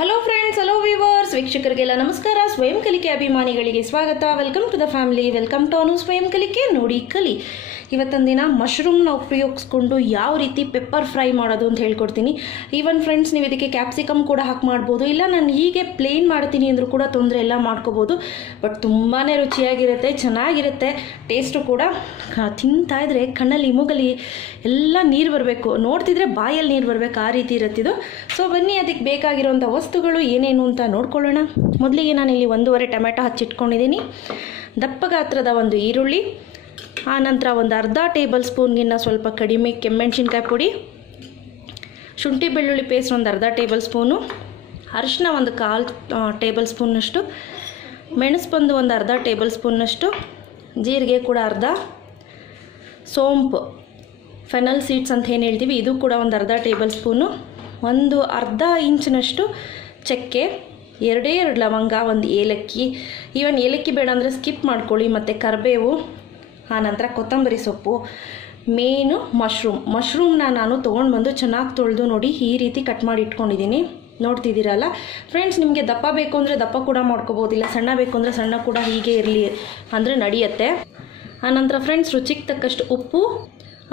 Hello friends, hello viewers, ವೀಕ್ಷಕರಿಗೆಲ್ಲ ನಮಸ್ಕಾರ. ಸ್ವಯಂ ಕಲಿಕೆ ಅಭಿಮಾನಿಗಳಿಗೆ ಸ್ವಾಗತ. Welcome to the family, welcome to Anu ಸ್ವಯಂ ಕಲಿಕೆ. ನೋಡಿ ಕಲಿ. ಇವತ್ತಿನ ದಿನ ಮಶ್ರೂಮ್ನ ಉಪಯೋಗಿಸ್ಕೊಂಡು ಯಾವ ರೀತಿ ಪೆಪ್ಪರ್ ಫ್ರೈ ಮಾಡೋದು ಅಂತ ಹೇಳ್ಕೊಡ್ತೀನಿ. ಈವನ್ ಫ್ರೆಂಡ್ಸ್, ನೀವು ಇದಕ್ಕೆ ಕ್ಯಾಪ್ಸಿಕಮ್ ಕೂಡ ಹಾಕಿ ಮಾಡ್ಬೋದು, ಇಲ್ಲ ನಾನು ಹೀಗೆ ಪ್ಲೇನ್ ಮಾಡ್ತೀನಿ ಅಂದರೂ ಕೂಡ ತೊಂದರೆ ಎಲ್ಲ ಮಾಡ್ಕೋಬೋದು. ಬಟ್ ತುಂಬಾ ರುಚಿಯಾಗಿರುತ್ತೆ, ಚೆನ್ನಾಗಿರುತ್ತೆ. ಟೇಸ್ಟು ಕೂಡ ತಿಂತಾ ಇದ್ರೆ ಕಣ್ಣಲ್ಲಿ ಮೂಗಲ್ಲಿ ಎಲ್ಲ ನೀರು ಬರಬೇಕು, ನೋಡ್ತಿದ್ರೆ ಬಾಯಲ್ಲಿ ನೀರು ಬರಬೇಕು, ಆ ರೀತಿ ಇರುತ್ತಿದ್ದು. ಸೊ ಬನ್ನಿ, ಅದಕ್ಕೆ ಬೇಕಾಗಿರೋಂಥ ವಸ್ತುಗಳು ಏನೇನು ಅಂತ ನೋಡ್ಕೊಳ್ಳೋಣ. ಮೊದಲಿಗೆ ನಾನಿಲ್ಲಿ 1.5 ಟೊಮೆಟೊ ಹಚ್ಚಿಟ್ಕೊಂಡಿದ್ದೀನಿ, ದಪ್ಪ ಗಾತ್ರದ ಒಂದು ಈರುಳ್ಳಿ, ಆನಂತರ ಒಂದು ಅರ್ಧ ಟೇಬಲ್ ಸ್ಪೂನ್ಗಿನ್ನ ಸ್ವಲ್ಪ ಕಡಿಮೆ ಕೆಮ್ಮೆಣ್ಸಿನ್ಕಾಯಿ ಪುಡಿ, ಶುಂಠಿ ಬೆಳ್ಳುಳ್ಳಿ ಪೇಸ್ಟ್ ಒಂದು ಅರ್ಧ ಟೇಬಲ್ ಸ್ಪೂನು, ಅರಿಶಿನ ಒಂದು 1/4 ಟೇಬಲ್ ಸ್ಪೂನ್ನಷ್ಟು, ಮೆಣಸು ಬಂದು ಒಂದು ಅರ್ಧ ಟೇಬಲ್ ಸ್ಪೂನ್ನಷ್ಟು, ಜೀರಿಗೆ ಕೂಡ ಅರ್ಧ, ಸೋಂಪು ಫೆನಲ್ ಸೀಡ್ಸ್ ಅಂತ ಏನು ಹೇಳ್ತೀವಿ ಇದು ಕೂಡ ಒಂದು ಅರ್ಧ ಟೇಬಲ್ ಸ್ಪೂನು, ಒಂದು ಅರ್ಧ ಇಂಚಿನಷ್ಟು ಚಕ್ಕೆ, 2 ಲವಂಗ, ಒಂದು ಏಲಕ್ಕಿ, ಈವನ್ ಏಲಕ್ಕಿ ಬೇಡ ಅಂದರೆ ಸ್ಕಿಪ್ ಮಾಡ್ಕೊಳ್ಳಿ, ಮತ್ತು ಕರಿಬೇವು, ಆನಂತರ ಕೊತ್ತಂಬರಿ ಸೊಪ್ಪು, ಮೇನು ಮಶ್ರೂಮ್ನ ನಾನು ತೊಗೊಂಡು ಬಂದು ಚೆನ್ನಾಗಿ ತೊಳೆದು ನೋಡಿ ಈ ರೀತಿ ಕಟ್ ಮಾಡಿ ಇಟ್ಕೊಂಡಿದ್ದೀನಿ. ನೋಡ್ತಿದ್ದೀರಲ್ಲ ಫ್ರೆಂಡ್ಸ್, ನಿಮಗೆ ದಪ್ಪ ಬೇಕು ಅಂದರೆ ದಪ್ಪ ಕೂಡ ಮಾಡ್ಕೋಬೋದು, ಇಲ್ಲ ಸಣ್ಣ ಬೇಕು ಅಂದರೆ ಸಣ್ಣ ಕೂಡ ಹೀಗೆ ಇರಲಿ ಅಂದರೆ ನಡೆಯುತ್ತೆ. ಆನಂತರ ಫ್ರೆಂಡ್ಸ್, ರುಚಿಗೆ ತಕ್ಕಷ್ಟು ಉಪ್ಪು,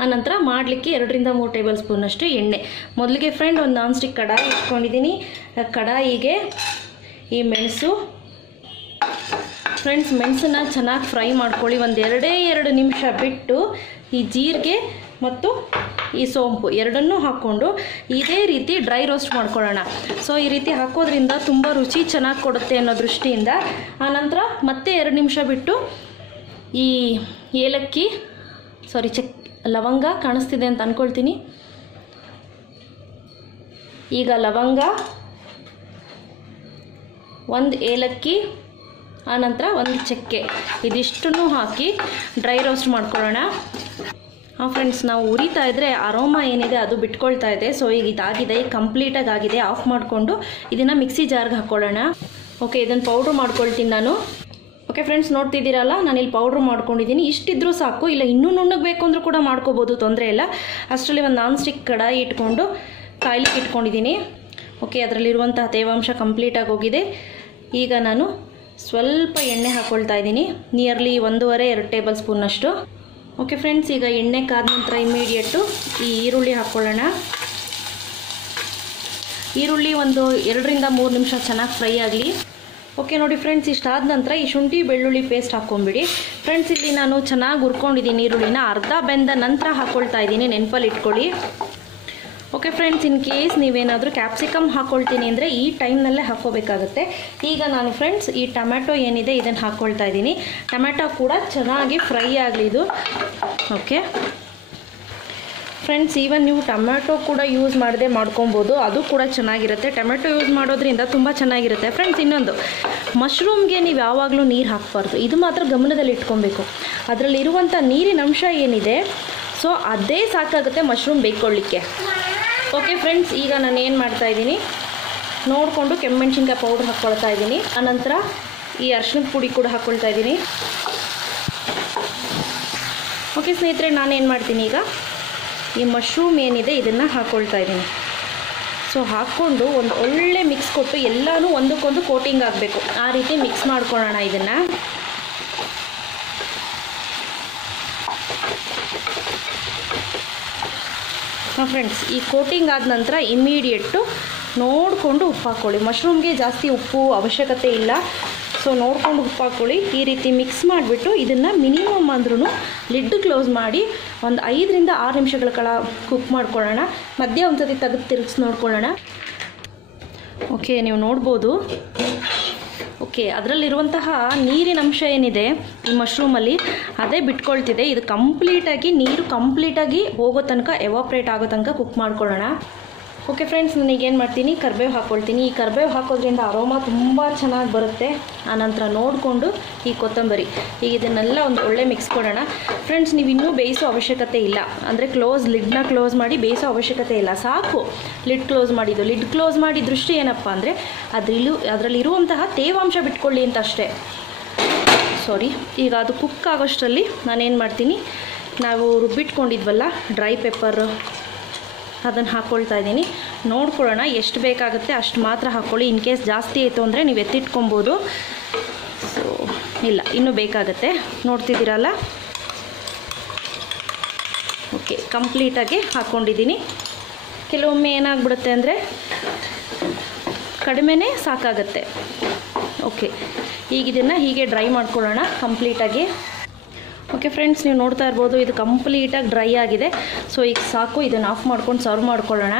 ಆನಂತರ ಮಾಡಲಿಕ್ಕೆ 2-3 ಟೇಬಲ್ ಸ್ಪೂನಷ್ಟು ಎಣ್ಣೆ. ಮೊದಲಿಗೆ ಫ್ರೆಂಡ್ ಒಂದು ನಾನ್ ಸ್ಟಿಕ್ ಕಡಾಯಿ ಇಟ್ಕೊಂಡಿದ್ದೀನಿ. ಕಡಾಯಿಗೆ ಈ ಮೆಣಸು ಫ್ರೆಂಡ್ಸ್, ಮೆಣಸನ್ನ ಚೆನ್ನಾಗಿ ಫ್ರೈ ಮಾಡ್ಕೊಳ್ಳಿ. ಒಂದು 2 ನಿಮಿಷ ಬಿಟ್ಟು ಈ ಜೀರಿಗೆ ಮತ್ತು ಈ ಸೋಂಪು ಎರಡನ್ನೂ ಹಾಕ್ಕೊಂಡು ಇದೇ ರೀತಿ ಡ್ರೈ ರೋಸ್ಟ್ ಮಾಡ್ಕೊಳ್ಳೋಣ. ಸೊ ಈ ರೀತಿ ಹಾಕೋದ್ರಿಂದ ತುಂಬ ರುಚಿ ಚೆನ್ನಾಗಿ ಕೊಡುತ್ತೆ ಅನ್ನೋ ದೃಷ್ಟಿಯಿಂದ. ಆನಂತರ ಮತ್ತೆ 2 ನಿಮಿಷ ಬಿಟ್ಟು ಈ ಏಲಕ್ಕಿ ಲವಂಗ ಕಾಣಿಸ್ತಿದೆ ಅಂತ ಅಂದ್ಕೊಳ್ತೀನಿ. ಈಗ ಲವಂಗ, ಒಂದು ಏಲಕ್ಕಿ, ಆನಂತರ ಒಂದು ಚಕ್ಕೆ, ಇದಿಷ್ಟನ್ನು ಹಾಕಿ ಡ್ರೈ ರೋಸ್ಟ್ ಮಾಡ್ಕೊಳ್ಳೋಣ. ಫ್ರೆಂಡ್ಸ್, ನಾವು ಉರಿತಾ ಇದ್ದರೆ ಅರೋಮಾ ಏನಿದೆ ಅದು ಬಿಟ್ಕೊಳ್ತಾ ಇದೆ. ಸೊ ಈಗ ಇದಾಗಿದೆ, ಕಂಪ್ಲೀಟಾಗಿ ಆಗಿದೆ. ಆಫ್ ಮಾಡಿಕೊಂಡು ಇದನ್ನು ಮಿಕ್ಸಿ ಜಾರ್ಗೆ ಹಾಕ್ಕೊಳ್ಳೋಣ. ಓಕೆ, ಇದನ್ನು ಪೌಡ್ರ್ ಮಾಡ್ಕೊಳ್ತೀನಿ ನಾನು. ಓಕೆ ಫ್ರೆಂಡ್ಸ್, ನೋಡ್ತಿದ್ದೀರಲ್ಲ, ನಾನಿಲ್ಲಿ ಪೌಡ್ರ್ ಮಾಡ್ಕೊಂಡಿದ್ದೀನಿ. ಇಷ್ಟಿದ್ರೂ ಸಾಕು, ಇಲ್ಲ ಇನ್ನೂ ನುಣ್ಣಗಬೇಕು ಅಂದರೂ ಕೂಡ ಮಾಡ್ಕೋಬೋದು, ತೊಂದರೆ ಇಲ್ಲ. ಅಷ್ಟರಲ್ಲಿ ಒಂದು ನಾನ್ ಸ್ಟಿಕ್ ಕಡಾಯಿ ಇಟ್ಕೊಂಡು ಕಾಯ್ಲಿಕ್ಕೆ ಇಟ್ಕೊಂಡಿದ್ದೀನಿ. ಓಕೆ, ಅದರಲ್ಲಿರುವಂತಹ ತೇವಾಂಶ ಕಂಪ್ಲೀಟಾಗಿ ಹೋಗಿದೆ. ಈಗ ನಾನು ಸ್ವಲ್ಪ ಎಣ್ಣೆ ಹಾಕ್ಕೊಳ್ತಾ ಇದ್ದೀನಿ, ನಿಯರ್ಲಿ 1.5-2 ಟೇಬಲ್ ಸ್ಪೂನ್ನಷ್ಟು. ಓಕೆ ಫ್ರೆಂಡ್ಸ್, ಈಗ ಎಣ್ಣೆ ಕಾದ ನಂತರ ಇಮಿಡಿಯೇಟು ಈ ಈರುಳ್ಳಿ ಹಾಕ್ಕೊಳ್ಳೋಣ. ಈರುಳ್ಳಿ ಒಂದು 2-3 ನಿಮಿಷ ಚೆನ್ನಾಗಿ ಫ್ರೈ ಆಗಲಿ. ಓಕೆ ನೋಡಿ ಫ್ರೆಂಡ್ಸ್, ಇಷ್ಟಾದ ನಂತರ ಈ ಶುಂಠಿ ಬೆಳ್ಳುಳ್ಳಿ ಪೇಸ್ಟ್ ಹಾಕ್ಕೊಂಬಿಡಿ. ಫ್ರೆಂಡ್ಸ್, ಇಲ್ಲಿ ನಾನು ಚೆನ್ನಾಗಿ ಹುರ್ಕೊಂಡಿದ್ದೀನಿ ಈರುಳ್ಳಿನ, ಅರ್ಧ ಬೆಂದ ನಂತರ ಹಾಕ್ಕೊಳ್ತಾ ಇದ್ದೀನಿ, ನೆನಪಲ್ಲಿ ಇಟ್ಕೊಳ್ಳಿ. ಓಕೆ ಫ್ರೆಂಡ್ಸ್, ಇನ್ ಕೇಸ್ ನೀವೇನಾದರೂ ಕ್ಯಾಪ್ಸಿಕಮ್ ಹಾಕ್ಕೊಳ್ತೀನಿ ಅಂದರೆ ಈ ಟೈಮ್ನಲ್ಲೇ ಹಾಕ್ಕೋಬೇಕಾಗುತ್ತೆ. ಈಗ ನಾನು ಫ್ರೆಂಡ್ಸ್ ಈ ಟೊಮ್ಯಾಟೊ ಏನಿದೆ ಇದನ್ನು ಹಾಕ್ಕೊಳ್ತಾ ಇದ್ದೀನಿ. ಟೊಮ್ಯಾಟೊ ಕೂಡ ಚೆನ್ನಾಗಿ ಫ್ರೈ ಆಗಲಿ ಇದು. ಓಕೆ ಫ್ರೆಂಡ್ಸ್, ಈವನ್ ನೀವು ಟೊಮ್ಯಾಟೊ ಕೂಡ ಯೂಸ್ ಮಾಡದೆ ಮಾಡ್ಕೊಬೋದು, ಅದು ಕೂಡ ಚೆನ್ನಾಗಿರುತ್ತೆ. ಟೊಮ್ಯಾಟೊ ಯೂಸ್ ಮಾಡೋದ್ರಿಂದ ತುಂಬ ಚೆನ್ನಾಗಿರುತ್ತೆ. ಫ್ರೆಂಡ್ಸ್, ಇನ್ನೊಂದು, ಮಶ್ರೂಮ್ಗೆ ನೀವು ಯಾವಾಗಲೂ ನೀರು ಹಾಕಬಾರ್ದು, ಇದು ಮಾತ್ರ ಗಮನದಲ್ಲಿ ಇಟ್ಕೊಬೇಕು. ಅದರಲ್ಲಿರುವಂಥ ನೀರಿನ ಅಂಶ ಏನಿದೆ ಸೊ ಅದೇ ಸಾಕಾಗುತ್ತೆ ಮಶ್ರೂಮ್ ಬೇಯ್ಕೊಳ್ಳಿಕ್ಕೆ. ಓಕೆ ಫ್ರೆಂಡ್ಸ್, ಈಗ ನಾನು ಏನು ಮಾಡ್ತಾಯಿದ್ದೀನಿ ನೋಡಿಕೊಂಡು ಕೆಮ್ಮೆಣ್ಸಿನ್ಕಾಯಿ ಪೌಡ್ರ್ ಹಾಕ್ಕೊಳ್ತಾ ಇದ್ದೀನಿ. ಆನಂತರ ಈ ಅರಿಶಿಣದ ಪುಡಿ ಕೂಡ ಹಾಕ್ಕೊಳ್ತಾ ಇದ್ದೀನಿ. ಓಕೆ ಸ್ನೇಹಿತರೆ, ನಾನೇನು ಮಾಡ್ತೀನಿ ಈಗ ಈ ಮಶ್ರೂಮ್ ಏನಿದೆ ಇದನ್ನು ಹಾಕ್ಕೊಳ್ತಾ ಇದ್ದೀನಿ. ಸೊ ಹಾಕ್ಕೊಂಡು ಒಂದು ಒಳ್ಳೆ ಮಿಕ್ಸ್ ಕೊಟ್ಟು ಎಲ್ಲನೂ ಒಂದಕ್ಕೊಂದು ಕೋಟಿಂಗ್ ಆಗಬೇಕು, ಆ ರೀತಿ ಮಿಕ್ಸ್ ಮಾಡ್ಕೊಳ್ಳೋಣ ಇದನ್ನು. ಫ್ರೆಂಡ್ಸ್, ಈ ಕೋಟಿಂಗ್ ಆದ ನಂತರ ಇಮಿಡಿಯೇಟು ನೋಡಿಕೊಂಡು ಉಪ್ಪು ಹಾಕ್ಕೊಳ್ಳಿ. ಮಶ್ರೂಮ್ಗೆ ಜಾಸ್ತಿ ಉಪ್ಪು ಅವಶ್ಯಕತೆ ಇಲ್ಲ, ಸೊ ನೋಡಿಕೊಂಡು ಉಪ್ಪು ಹಾಕ್ಕೊಳ್ಳಿ. ಈ ರೀತಿ ಮಿಕ್ಸ್ ಮಾಡಿಬಿಟ್ಟು ಇದನ್ನು ಮಿನಿಮಮ್ ಅಂದ್ರೂ ಲಿಡ್ ಕ್ಲೋಸ್ ಮಾಡಿ ಒಂದು 5-6 ನಿಮಿಷಗಳ ಕಾಲ ಕುಕ್ ಮಾಡ್ಕೊಳ್ಳೋಣ. ಮಧ್ಯೆ ಒಂದು ಸತಿ ತೆಗೆದು ತಿರುಗಿಸಿ ನೋಡ್ಕೊಳ್ಳೋಣ. ಓಕೆ, ನೀವು ನೋಡ್ಬೋದು. ಓಕೆ, ಅದರಲ್ಲಿರುವಂತಹ ನೀರಿನ ಅಂಶ ಏನಿದೆ ಈ ಮಶ್ರೂಮಲ್ಲಿ ಅದೇ ಬಿಟ್ಕೊಳ್ತಿದೆ. ಇದು ಕಂಪ್ಲೀಟಾಗಿ ನೀರು ಕಂಪ್ಲೀಟಾಗಿ ಹೋಗೋ ತನಕ, ಎವಾಪ್ರೇಟ್ ಆಗೋ ತನಕ ಕುಕ್ ಮಾಡ್ಕೊಳ್ಳೋಣ. ಓಕೆ ಫ್ರೆಂಡ್ಸ್, ನನಗೇನು ಮಾಡ್ತೀನಿ, ಕರಿಬೇವು ಹಾಕ್ಕೊಳ್ತೀನಿ. ಈ ಕರಿಬೇವು ಹಾಕೋದ್ರಿಂದ ಅರೋಮಾ ತುಂಬ ಚೆನ್ನಾಗಿ ಬರುತ್ತೆ. ಆನಂತರ ನೋಡಿಕೊಂಡು ಈ ಕೊತ್ತಂಬರಿ, ಈಗ ಇದನ್ನೆಲ್ಲ ಒಂದು ಒಳ್ಳೆ ಮಿಕ್ಸ್ ಕೊಡೋಣ. ಫ್ರೆಂಡ್ಸ್, ನೀವು ಇನ್ನೂ ಬೇಯಿಸೋ ಅವಶ್ಯಕತೆ ಇಲ್ಲ, ಅಂದರೆ ಲಿಡ್ನ ಕ್ಲೋಸ್ ಮಾಡಿ ಬೇಯಿಸೋ ಅವಶ್ಯಕತೆ ಇಲ್ಲ, ಸಾಕು ಲಿಡ್ ಕ್ಲೋಸ್ ಮಾಡಿದ್ದು. ಲಿಡ್ ಕ್ಲೋಸ್ ಮಾಡಿ ದೃಷ್ಟಿ ಏನಪ್ಪ ಅಂದರೆ ಅದರಲ್ಲಿರುವಂತಹ ತೇವಾಂಶ ಬಿಟ್ಕೊಳ್ಳಿ ಅಂತ ಅಷ್ಟೇ. ಈಗ ಅದು ಕುಕ್ ಆಗೋಷ್ಟರಲ್ಲಿ ನಾನೇನು ಮಾಡ್ತೀನಿ, ನಾವು ರುಬ್ಬಿಟ್ಕೊಂಡಿದ್ವಲ್ಲ ಡ್ರೈ ಪೆಪ್ಪರ್, ಅದನ್ನು ಹಾಕ್ಕೊಳ್ತಾ ಇದ್ದೀನಿ. ನೋಡ್ಕೊಳ್ಳೋಣ, ಎಷ್ಟು ಬೇಕಾಗುತ್ತೆ ಅಷ್ಟು ಮಾತ್ರ ಹಾಕ್ಕೊಳ್ಳಿ. ಇನ್ ಕೇಸ್ ಜಾಸ್ತಿ ಆಯಿತು ಅಂದರೆ ನೀವು ಎತ್ತಿಟ್ಕೊಬೋದು. ಸೊ ಇಲ್ಲ, ಇನ್ನೂ ಬೇಕಾಗುತ್ತೆ, ನೋಡ್ತಿದ್ದೀರಲ್ಲ. ಓಕೆ, ಕಂಪ್ಲೀಟಾಗಿ ಹಾಕ್ಕೊಂಡಿದ್ದೀನಿ. ಕೆಲವೊಮ್ಮೆ ಏನಾಗ್ಬಿಡುತ್ತೆ ಅಂದರೆ ಕಡಿಮೆನೇ ಸಾಕಾಗುತ್ತೆ. ಓಕೆ, ಈಗ ಇದನ್ನು ಹೀಗೆ ಡ್ರೈ ಮಾಡ್ಕೊಳ್ಳೋಣ ಕಂಪ್ಲೀಟಾಗಿ. ಓಕೆ ಫ್ರೆಂಡ್ಸ್, ನೀವು ನೋಡ್ತಾ ಇರ್ಬೋದು ಇದು ಕಂಪ್ಲೀಟಾಗಿ ಡ್ರೈ ಆಗಿದೆ. ಸೊ ಈಗ ಸಾಕು, ಇದನ್ನು ಆಫ್ ಮಾಡ್ಕೊಂಡು ಸರ್ವ್ ಮಾಡ್ಕೊಳ್ಳೋಣ.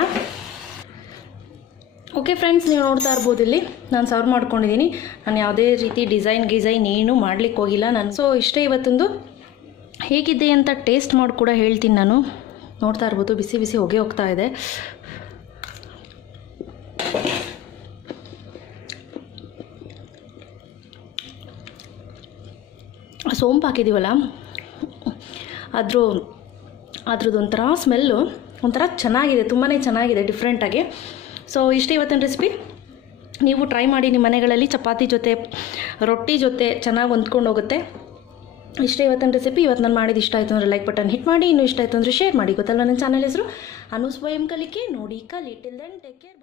ಓಕೆ ಫ್ರೆಂಡ್ಸ್, ನೀವು ನೋಡ್ತಾ ಇರ್ಬೋದು ಇಲ್ಲಿ ನಾನು ಸರ್ವ್ ಮಾಡ್ಕೊಂಡಿದ್ದೀನಿ. ನಾನು ಯಾವುದೇ ರೀತಿ ಡಿಸೈನ್ ಏನೂ ಮಾಡಲಿಕ್ಕೆ ಹೋಗಿಲ್ಲ ನಾನು. ಸೊ ಇಷ್ಟೇ ಇವತ್ತೊಂದು. ಹೇಗಿದೆ ಅಂತ ಟೇಸ್ಟ್ ಮಾಡಿ ಕೂಡ ಹೇಳ್ತೀನಿ ನಾನು. ನೋಡ್ತಾ ಇರ್ಬೋದು ಬಿಸಿ ಬಿಸಿ ಹೊಗೆ ಹೋಗ್ತಾ ಇದೆ. ಸೋಂಪು ಹಾಕಿದ್ದೀವಲ್ಲ, ಅದ್ರದ್ದು ಒಂಥರ ಸ್ಮೆಲ್ಲು ಒಂಥರ ಚೆನ್ನಾಗಿದೆ, ತುಂಬಾ ಚೆನ್ನಾಗಿದೆ, ಡಿಫ್ರೆಂಟಾಗಿ. ಸೊ ಇಷ್ಟೇ ಇವತ್ತಿನ ರೆಸಿಪಿ. ನೀವು ಟ್ರೈ ಮಾಡಿ ನಿಮ್ಮ ಮನೆಗಳಲ್ಲಿ, ಚಪಾತಿ ಜೊತೆ ರೊಟ್ಟಿ ಜೊತೆ ಚೆನ್ನಾಗಿ ಹೊಂದ್ಕೊಂಡು ಹೋಗುತ್ತೆ. ಇಷ್ಟೇ ಇವತ್ತಿನ ರೆಸಿಪಿ. ಇವತ್ತು ನಾನು ಮಾಡಿದ್ದು ಇಷ್ಟ ಆಯಿತು ಅಂದರೆ ಲೈಕ್ ಬಟನ್ ಹಿಟ್ ಮಾಡಿ, ಇನ್ನೂ ಇಷ್ಟ ಆಯಿತು ಅಂದರೆ ಶೇರ್ ಮಾಡಿ. ಗೊತ್ತಲ್ಲ ನನ್ನ ಚಾನಲ್ ಹೆಸರು ಅನು ಸ್ವಯಂ ಕಲಿಕೆ, ನೋಡಿ ಕಲಿ. Till then take care.